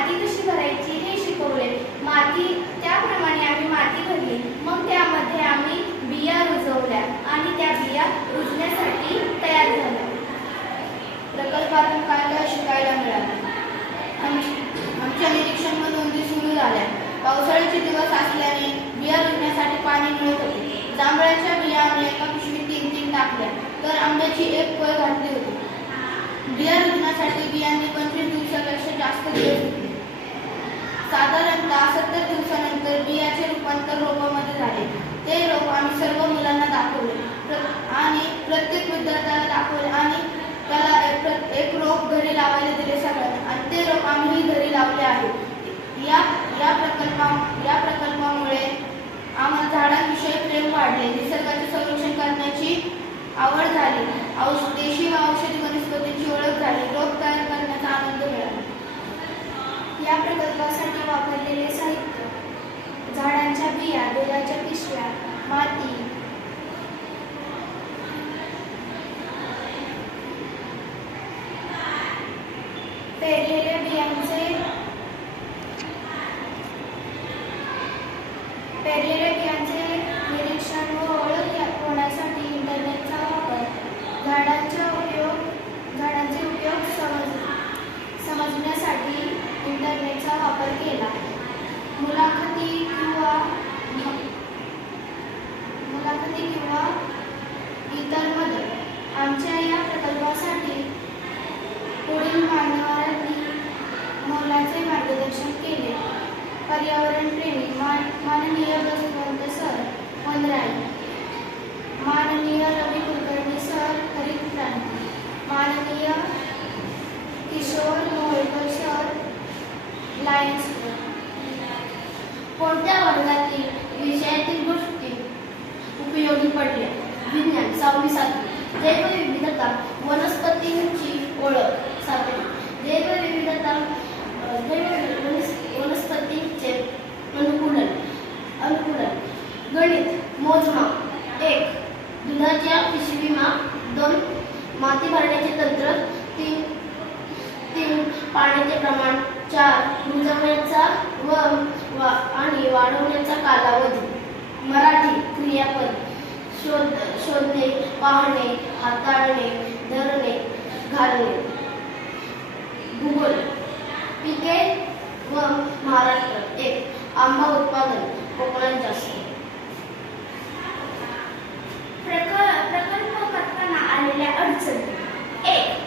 माती कशी भरायची हे शिकवले. त्याप्रमाणे आम्ही माती भरली. मग त्यामध्ये आम्ही बिया रुजवल्या आणि त्या बिया रुजण्यासाठी तयार झाल्या. प्रकल्पातून काय काय शिकायला मिळाले? आमच्या निरीक्षण व नोंदी सुरू झाल्या. पावसाळ्याचे दिवस असल्याने बिया रुजण्यासाठी पाणी मिळत होते. जांभळाच्या बिया आम्ही एका पिशवीत 3-3 टाकल्या, तर आंब्याची एक पळ घातली होती. बिया रुजण्यासाठी बियांनी 25 दिवसापेक्षा जास्त दिवस घेतले. साधारणतः 70 दिवसानंतर बियाचे रूपांतर रोपामध्ये झाले. ते रोप आम्ही सर्व मुलांना दाखवले आणि प्रत्येक विद्यार्थ्याला दाखवले आणि त्याला एक रोप घरी लावायला दिले सगळ्यांना, आणि ते रोप आम्ही घरी लावले आहे. या प्रकल्पामुळे आम्हाला झाडांविषयी प्रेम वाढले, निसर्गाचे संरक्षण करण्याची आवड झाली, देशी व औषधी वनस्पतींची ओळख झाली, रोप तयार करण्याचा आनंद मिळाला. या प्रकल्पासाठी वापरलेले साहित्य: झाडांच्या बिया, दुधाच्या पिशव्या, माती, पेरलेल्या बियांचे निरीक्षण व ओळख होण्यासाठी इंटरनेटचा वापर, झाडांचे उपयोग समजण्यासाठी इंटरनेटचा वापर केला. मुलाखती किंवा इतर मदत. आमच्या या प्रकल्पासाठी पुढील मान्यवरांनी मोलाचे मार्गदर्शन केले: पर्यावरण प्रेमी माननीय जसवंत सर वनराई, माननीय रवी कुलकर्णी सर हरित क्रांती, माननीय Kishor Moholkar sir lions club. कोणत्या वर्गातील विषयातील गोष्टी उपयोगी पडल्या? विज्ञान 6वी-7वी. जैवविविधता, वनस्पतींची ओळख 7वी. वनस्पतींचे अनुकूलन. गणित, मोजमाप 1. दुधाच्या पिशवी माप 2. माती भरण्याचे तंत्र 3. पाण्याचे प्रमाण 4. रुजवण्याचा आणि वाढवण्याचा कालावधी. मराठी क्रियापद: शोधणे, पाहणे, हाताळणे, धरणे, घालणे. भूगोल: पिके व महाराष्ट्र 1. आंबा उत्पादन कोकणात जास्त. प्रकल्प करताना आलेल्या अडचणी: 1.